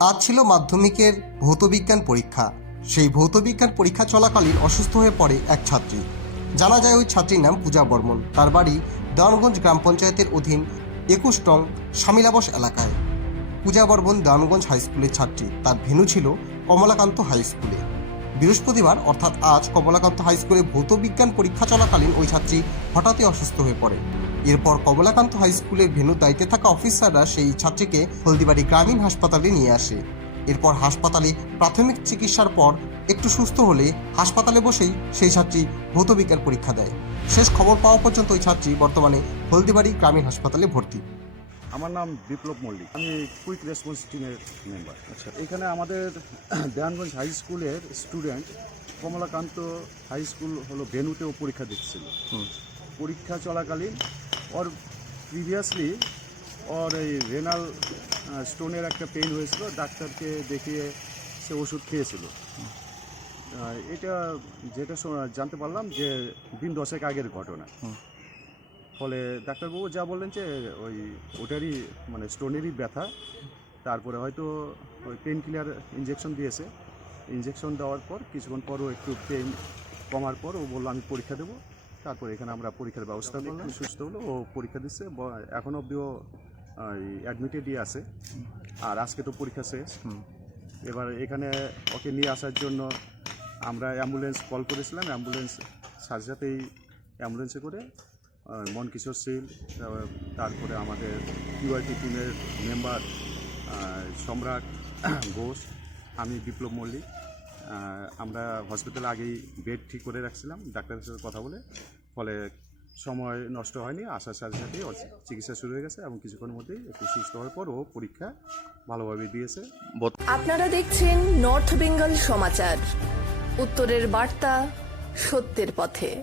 আজ ছিল মাধ্যমিকের ভৌতবিজ্ঞান পরীক্ষা। সেই ভৌতবিজ্ঞান পরীক্ষা চলাকালীন অসুস্থ হয়ে পড়ে এক ছাত্রী। জানা যায় ওই ছাত্রীর নাম পূজা বর্মন। তার বাড়ি দেওয়ানগঞ্জ গ্রাম পঞ্চায়েতের অধীন একুশ টং স্বামীলাবস এলাকায়। পূজা বর্মন দানগঞ্জ হাই স্কুলের ছাত্রী। তার ভেনু ছিল কমলাকান্ত হাই স্কুলে। বৃহস্পতিবার, অর্থাৎ আজ কমলাকান্ত হাই স্কুলে ভৌতবিজ্ঞান পরীক্ষা চলাকালীন ওই ছাত্রী হঠাৎই অসুস্থ হয়ে পড়ে। এরপর কমলাকান্ত হাই স্কুলের ভেনুর দায়িত্বে থাকা অফিসাররা সেই ছাত্রীকে হলদিবাড়ি গ্রামীণ হাসপাতালে নিয়ে আসে। এরপর হাসপাতালে প্রাথমিক চিকিৎসার পর একটু সুস্থ হলে হাসপাতালে বসেই সেই ছাত্রী ভৌতবিজ্ঞান পরীক্ষা দেয়। শেষ খবর পাওয়া পর্যন্ত ওই ছাত্রী বর্তমানে হলদিবাড়ি গ্রামীণ হাসপাতালে ভর্তি। আমার নাম বিপ্লব মল্লিক। আমি কুইক রেসপন্স টিমের মেম্বার। আচ্ছা। এখানে আমাদের দেয়ানগঞ্জ হাই স্কুলের স্টুডেন্ট কমলাকান্ত হাই স্কুল হলো ভেনুতেও পরীক্ষা দিচ্ছিল। পরীক্ষা চলাকালীন ওর প্রিভিয়াসলি ওর এই রেনাল স্টোনের একটা পেইন হয়েছিল ডাক্তারকে দেখিয়ে সে ওষুধ খেয়েছিল। এটা যেটা জানতে পারলাম যে দিন দশেক আগের ঘটনা। ফলে ডাক্তারবাবু যা বললেন যে ওই ওটারই মানে স্টোনেরই ব্যথা। তারপরে হয়তো ওই পেন কিলার ইঞ্জেকশন দিয়েছে। ইঞ্জেকশন দেওয়ার পর কিছুক্ষণ পরও একটু পেন কমার পর ও বলল আমি পরীক্ষা দেবো। তারপর এখানে আমরা পরীক্ষার ব্যবস্থা করলাম। সুস্থ হলো। ও পরীক্ষা দিচ্ছে এখন অবধিও অ্যাডমিটেডই আছে। আর আজকে তো পরীক্ষা শেষ। এবার এখানে ওকে নিয়ে আসার জন্য আমরা অ্যাম্বুলেন্স কল করেছিলাম। অ্যাম্বুলেন্স সাথে সাথেই অ্যাম্বুলেন্সে করে আহ, মনকিশোর শীল তারপর- আমাদের কিউআইটি টিমের মেম্বার সম্রাট ঘোষ আমি বিপ্লব মল্লিক। আমরা হসপিটালে আগেই বেড ঠিক করে রাখছিলাম ডাক্তারের সাথে কথা বলে ফলে সময় নষ্ট হয়নি আসার সাথে সাথে ওর চিকিৎসা শুরু হয়ে গেছে এবং কিছুক্ষণের মধ্যেই একটু সুস্থ হওয়ার পর ও পরীক্ষা ভালোভাবে দিয়েছে। আপনারা দেখছেন নর্থ বেঙ্গল সমাচার উত্তরের বার্তা সত্যের পথে।